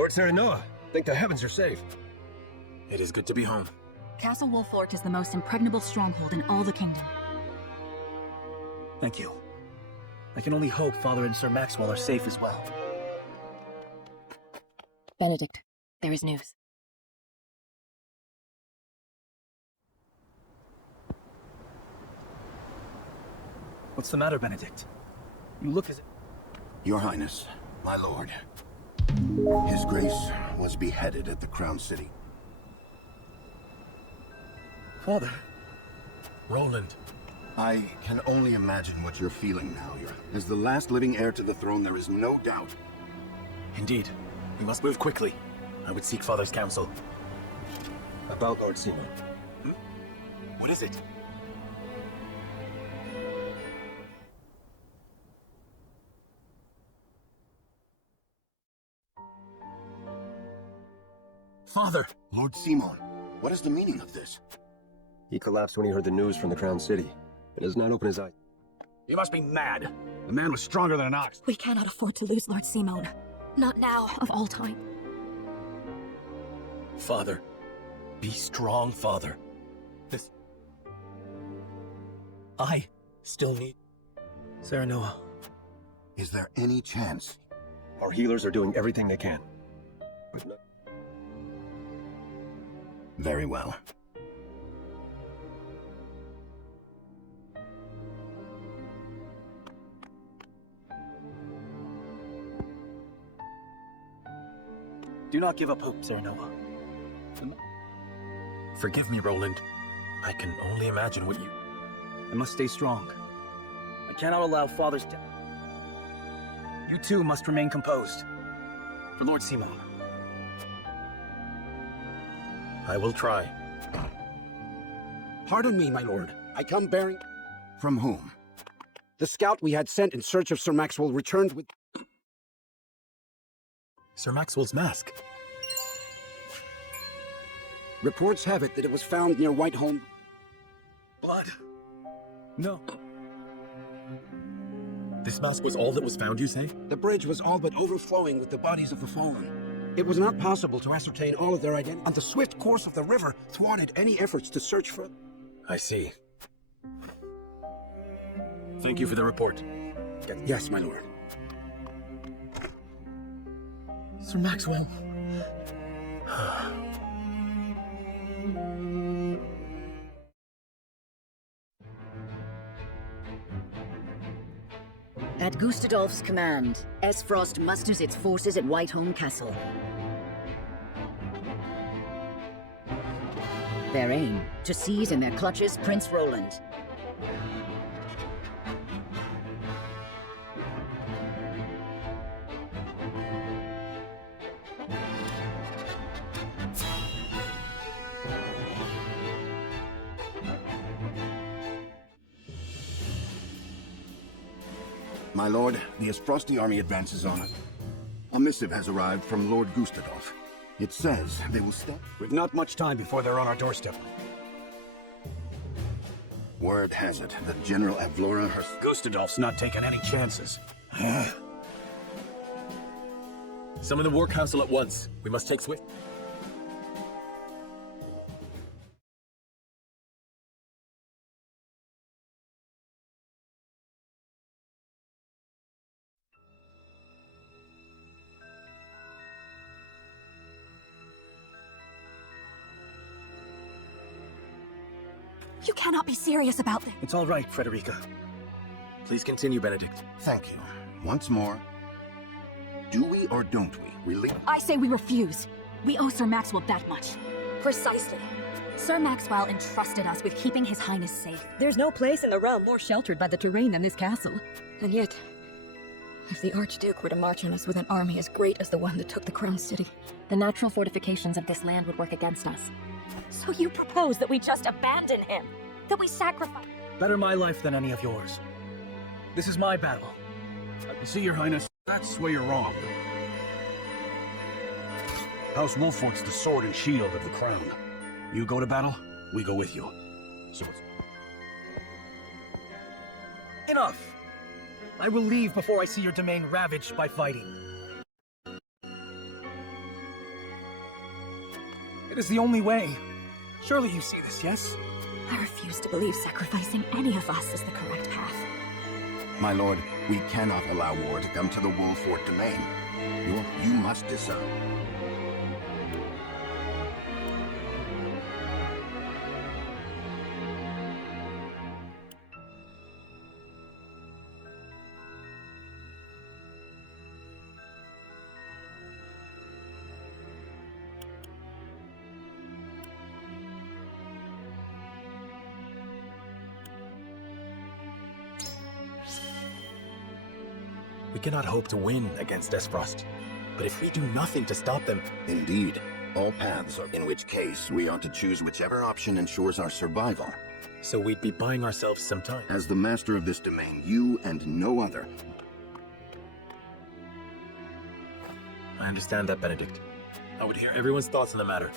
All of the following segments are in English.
Lord Serenoa, think the heavens are safe. It is good to be home. Castle Wolfork is the most impregnable stronghold in all the kingdom. Thank you. I can only hope Father and Sir Maxwell are safe as well. Benedict, there is news. What's the matter, Benedict? You look as if... Your Highness, my lord. His Grace was beheaded at the Crown City. Father. Roland. I can only imagine what you're feeling now. As the last living heir to the throne, there is no doubt. Indeed. We must move quickly. I would seek Father's counsel. About Lord Simon. What is it? Father! Lord Simon, what is the meaning of this? He collapsed when he heard the news from the Crown City, and has not opened his eyes. You must be mad. The man was stronger than an ox. We cannot afford to lose Lord Simon. Not now, of all time. Father. Be strong, Father. This... I still need... Serenoa. Is there any chance? Our healers are doing everything they can. Very well. Do not give up hope, Serenoa. Forgive me, Roland. I can only imagine what you... I must stay strong. I cannot allow Father's death. You too must remain composed. For Lord Simon. I will try. Pardon me, my lord. I come bearing... From whom? The scout we had sent in search of Sir Maxwell returned with... Sir Maxwell's mask. Reports have it that it was found near Whiteholm. Blood. No. This mask was all that was found, you say? The bridge was all but overflowing with the bodies of the fallen. It was not possible to ascertain all of their identity, and the swift course of the river thwarted any efforts to search for... I see. Thank you for the report. Yes, my lord. Sir Maxwell. At Gustadolf's command, S-Frost musters its forces at Whiteholm Castle. Their aim, to seize in their clutches Prince Roland. My lord, the Esprosti army advances on us. A missive has arrived from Lord Gustadolf. It says they will step... We've not much time before they're on our doorstep. Word has it that General Avlora Gustadolf's not taking any chances. Summon the War Council at once. We must take swift... You cannot be serious about this. It's all right, Frederica. Please continue, Benedict. Thank you. Once more. Do we or don't we release... I say we refuse. We owe Sir Maxwell that much. Precisely. Sir Maxwell entrusted us with keeping His Highness safe. There's no place in the realm more sheltered by the terrain than this castle. And yet, if the Archduke were to march on us with an army as great as the one that took the Crown City, the natural fortifications of this land would work against us. So you propose that we just abandon him? That we sacrifice? Better my life than any of yours. This is my battle. I can see, Your Highness, that's where you're wrong. House Wolfork's the sword and shield of the crown. You go to battle, we go with you. So Enough! I will leave before I see your domain ravaged by fighting. It is the only way. Surely you see this, yes? I refuse to believe sacrificing any of us is the correct path. My lord, we cannot allow war to come to the Wolford domain. You must decide. We cannot hope to win against Esfrost. But if we do nothing to stop them... Indeed. All paths are, in which case, we ought to choose whichever option ensures our survival. So we'd be buying ourselves some time. As the master of this domain, you and no other. I understand that, Benedict. I would hear everyone's thoughts on the matter.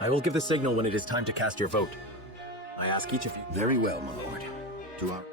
I will give the signal when it is time to cast your vote. I ask each of you. Very well, my lord. To our...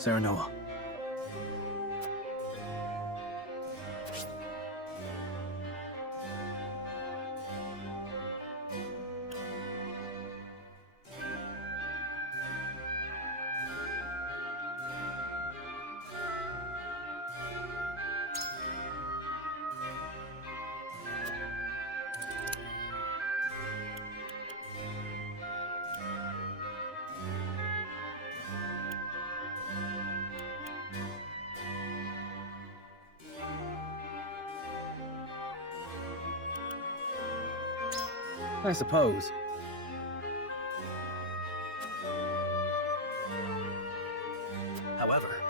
Serenoa. I suppose. However,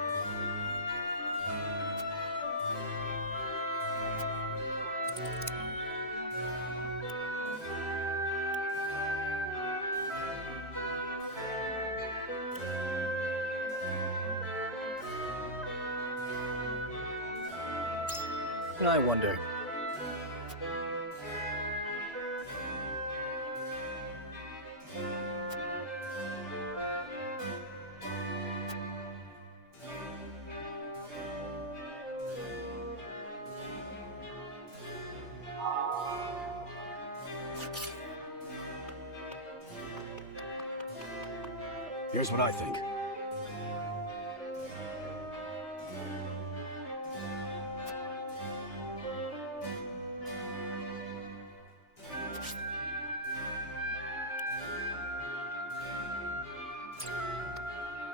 I wonder. Here's what I think.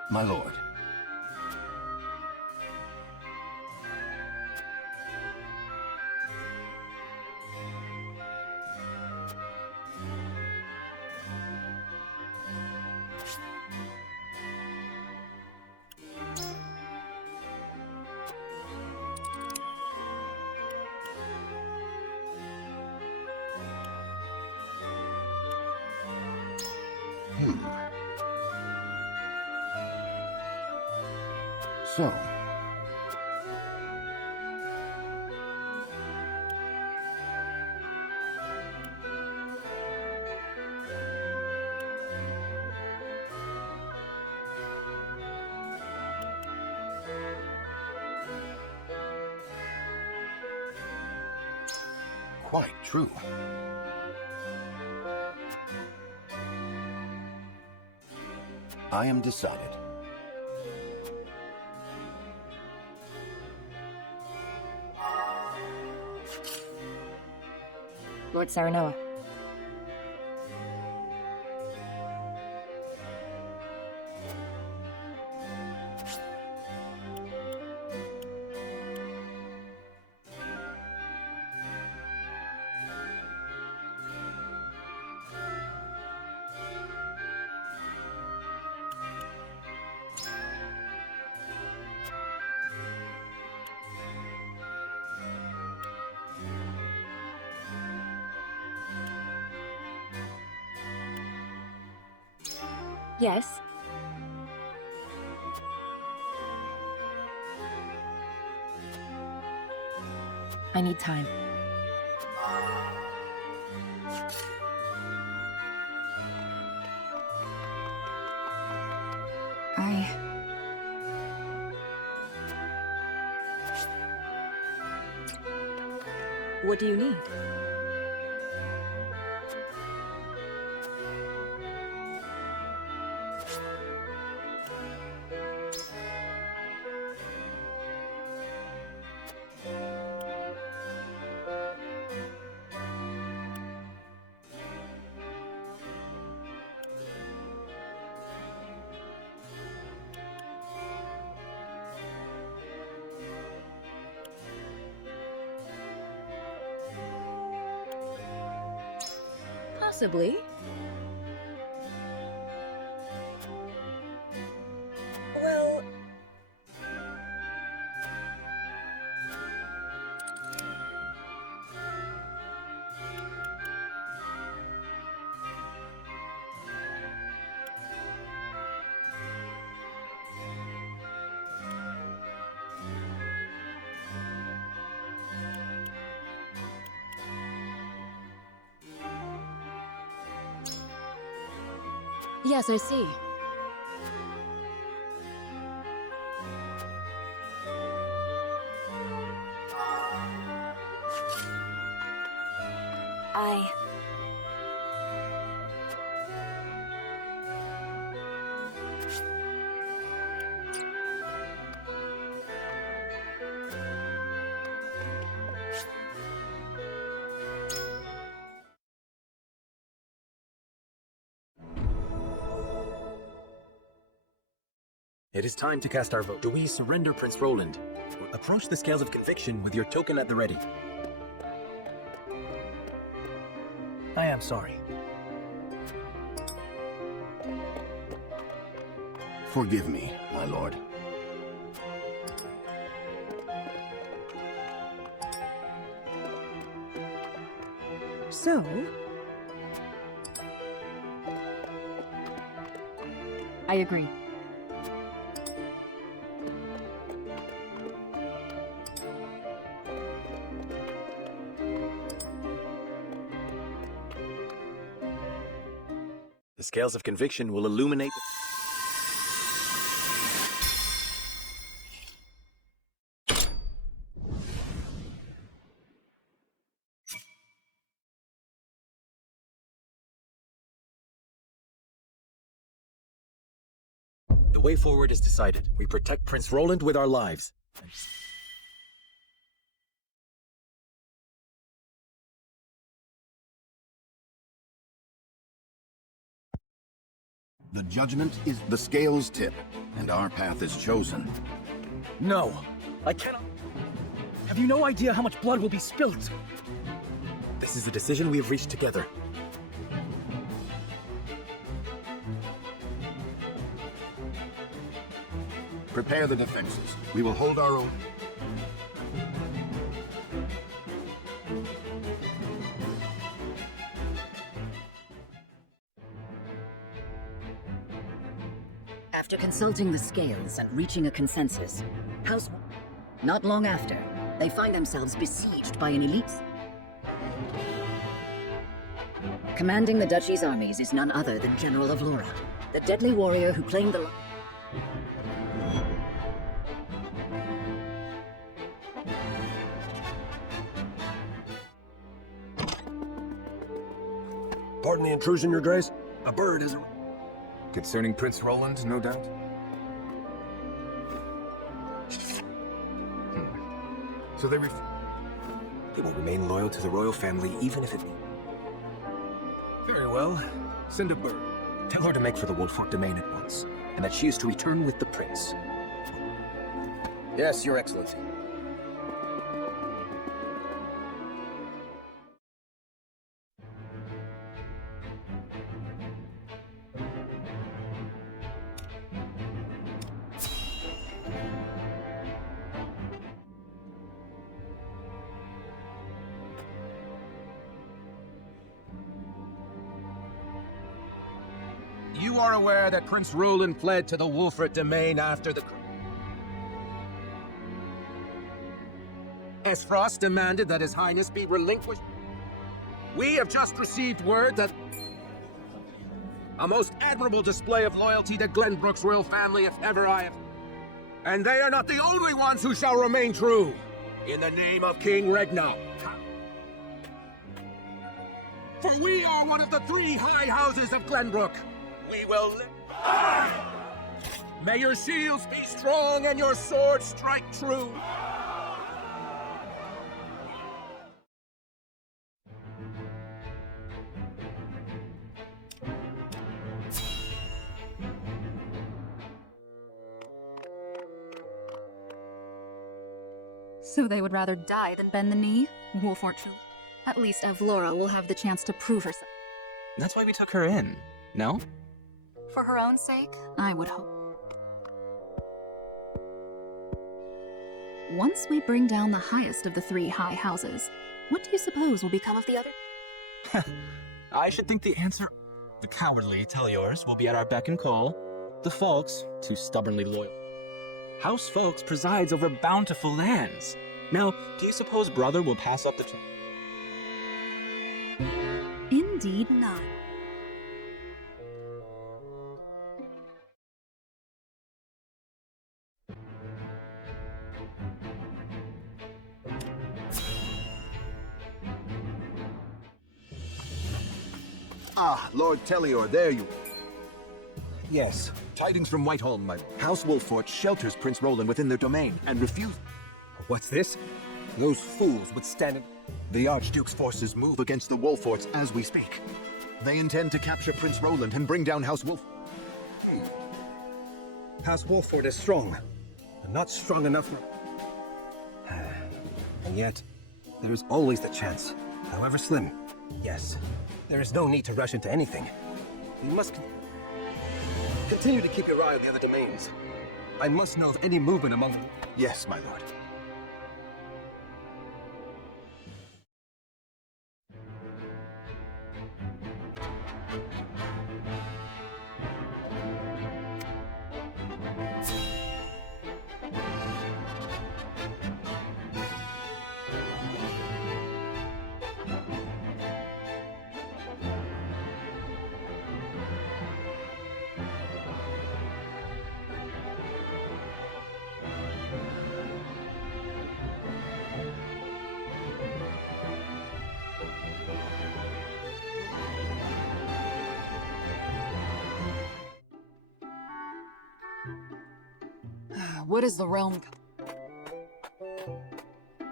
My lord. So, quite true. I am decided. Lord Serenoa. Yes? I need time. What do you need? Possibly. Well... Yes, I see. It is time to cast our vote. Do we surrender Prince Roland? Or approach the scales of conviction with your token at the ready? I am sorry. Forgive me, my lord. So, I agree. The scales of conviction will illuminate... The way forward is decided. We protect Prince Roland with our lives. The judgment is the scales tip, and our path is chosen. No, I cannot... Have you no idea how much blood will be spilt? This is a decision we have reached together. Prepare the defenses. We will hold our own. After consulting the scales and reaching a consensus, not long after, they find themselves besieged by an elite. Commanding the duchy's armies is none other than General of Laura, the deadly warrior who claimed the... Pardon the intrusion, Your Grace. A bird is... Concerning Prince Roland, no doubt? So they He will remain loyal to the royal family, even if it... Very well. Send a bird. Tell her to make for the Wolfort domain at once, and that she is to return with the prince. Yes, Your Excellency. You are aware that Prince Roland fled to the Wolfert domain after the... Esfrost demanded that His Highness be relinquished. We have just received word that... A most admirable display of loyalty to Glenbrook's royal family if ever I have... And they are not the only ones who shall remain true. In the name of King Regnaut. For we are one of the 3 high houses of Glenbrook. We will live. May your shields be strong and your swords strike true. So they would rather die than bend the knee? Wolfort true. At least Avlora will have the chance to prove herself. That's why we took her in, no? For her own sake, I would hope. Once we bring down the highest of the 3 high houses, what do you suppose will become of the other? I should think the answer... The cowardly Tellures will be at our beck and call. The Folks, too stubbornly loyal. House Folks presides over bountiful lands. Now, do you suppose Brother will pass up the... Indeed not. Ah, Lord Tellior, there you... Yes, tidings from Whiteholm, my... House Wolffort shelters Prince Roland within their domain, and refuse... What's this? Those fools would stand in... The Archduke's forces move against the Wolfforts as we speak. They intend to capture Prince Roland and bring down House Wolff... House Wolffort is strong, but not strong enough for... And yet, there is always the chance, however slim. Yes, there is no need to rush into anything. You must continue to keep your eye on the other domains. I must know of any movement among them. Yes, my lord. What is the realm?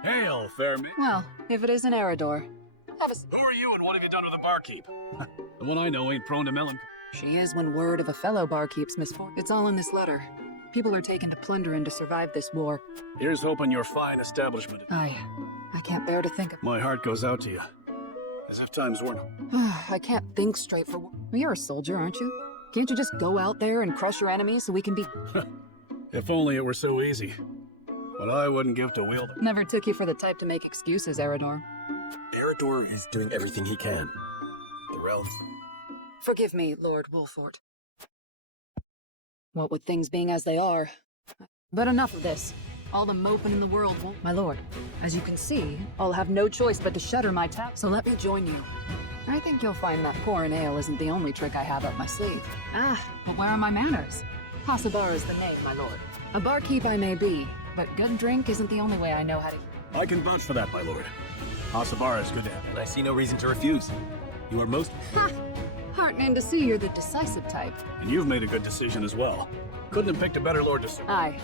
Hail, fair me. Well, if it isn't Eridor. Have a... Who are you and what have you done with the barkeep? The one I know ain't prone to melancholy. She is when word of a fellow barkeep's misfortune. It's all in this letter. People are taken to plunder and to survive this war. Here's hoping your fine establishment... I can't bear to think of... My heart goes out to you. As if times weren't... I can't think straight for... You're a soldier, aren't you? Can't you just go out there and crush your enemies so we can be... If only it were so easy. But I wouldn't give to wield it. Never took you for the type to make excuses, Eridor. Eridor is doing everything he can. The realms... Forgive me, Lord Wolffort. What with things being as they are. But enough of this. All the moping in the world won't... My lord, as you can see, I'll have no choice but to shutter my tap, so let me join you. I think you'll find that pouring ale isn't the only trick I have up my sleeve. But where are my manners? Hassabar is the name, my lord. A barkeep I may be, but good drink isn't the only way I know how to... I can vouch for that, my lord. Hassabar is good to have. And I see no reason to refuse. You are most... Ha! Heartening to see you're the decisive type. And you've made a good decision as well. Couldn't have picked a better lord to serve. Aye.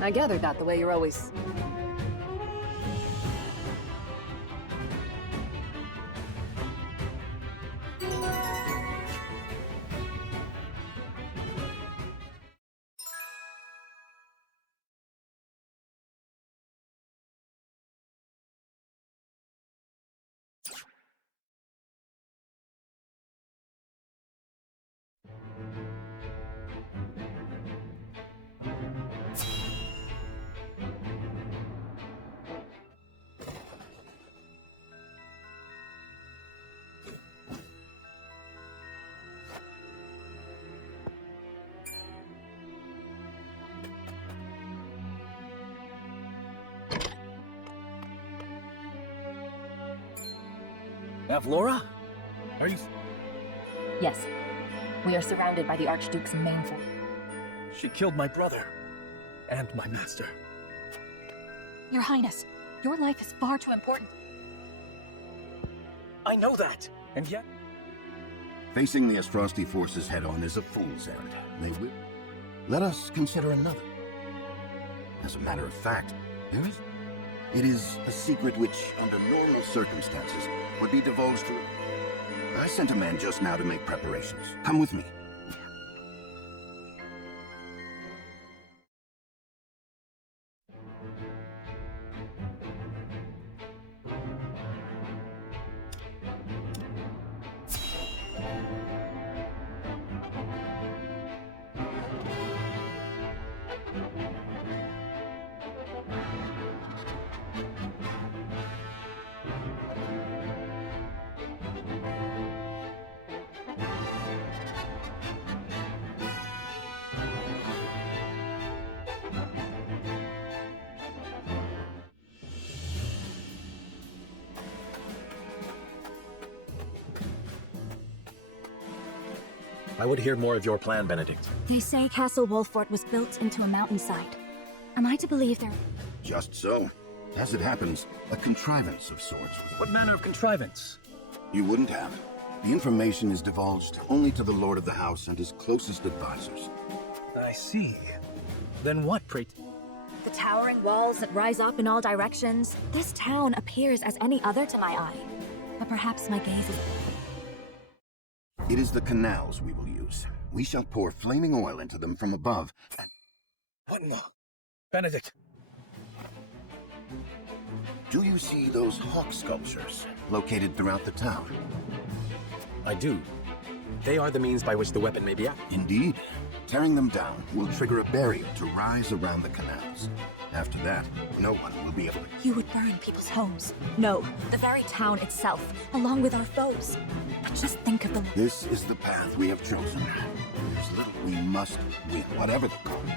I gathered that the way you're always... Avlora? Are you... Yes. We are surrounded by the Archduke's main force. She killed my brother. And my master. Your Highness, your life is far too important. I know that, and yet... Facing the Astrosti forces head-on is a fool's errand. They will... Let us consider another. As a matter of fact, it is a secret which, under normal circumstances, would be divulged to... I sent a man just now to make preparations. Come with me. I would hear more of your plan, Benedict. They say Castle Wolffort was built into a mountainside. Am I to believe there... Just so. As it happens, a contrivance of sorts was... What manner of contrivance? You wouldn't have. The information is divulged only to the Lord of the House and his closest advisors. I see. Then what, pray? The towering walls that rise up in all directions. This town appears as any other to my eye. But perhaps my gaze is... It is the canals we will use. We shall pour flaming oil into them from above and... What in the... Benedict! Do you see those hawk sculptures located throughout the town? I do. They are the means by which the weapon may be out. Indeed. Tearing them down will trigger a barrier to rise around the canals. After that, no one will be able to... You would burn people's homes. No, the very town itself, along with our foes. But just think of the... This is the path we have chosen. There's little we must win, whatever the cost.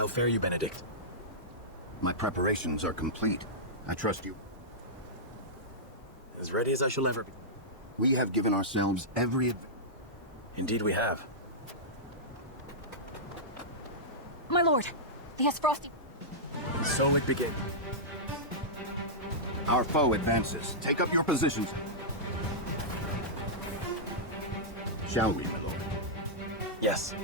How fare you, Benedict? My preparations are complete. I trust you. As ready as I shall ever be. We have given ourselves every... Indeed we have. My lord, the Frosty. So it begins. Our foe advances. Take up your positions. Shall we, my lord? Yes.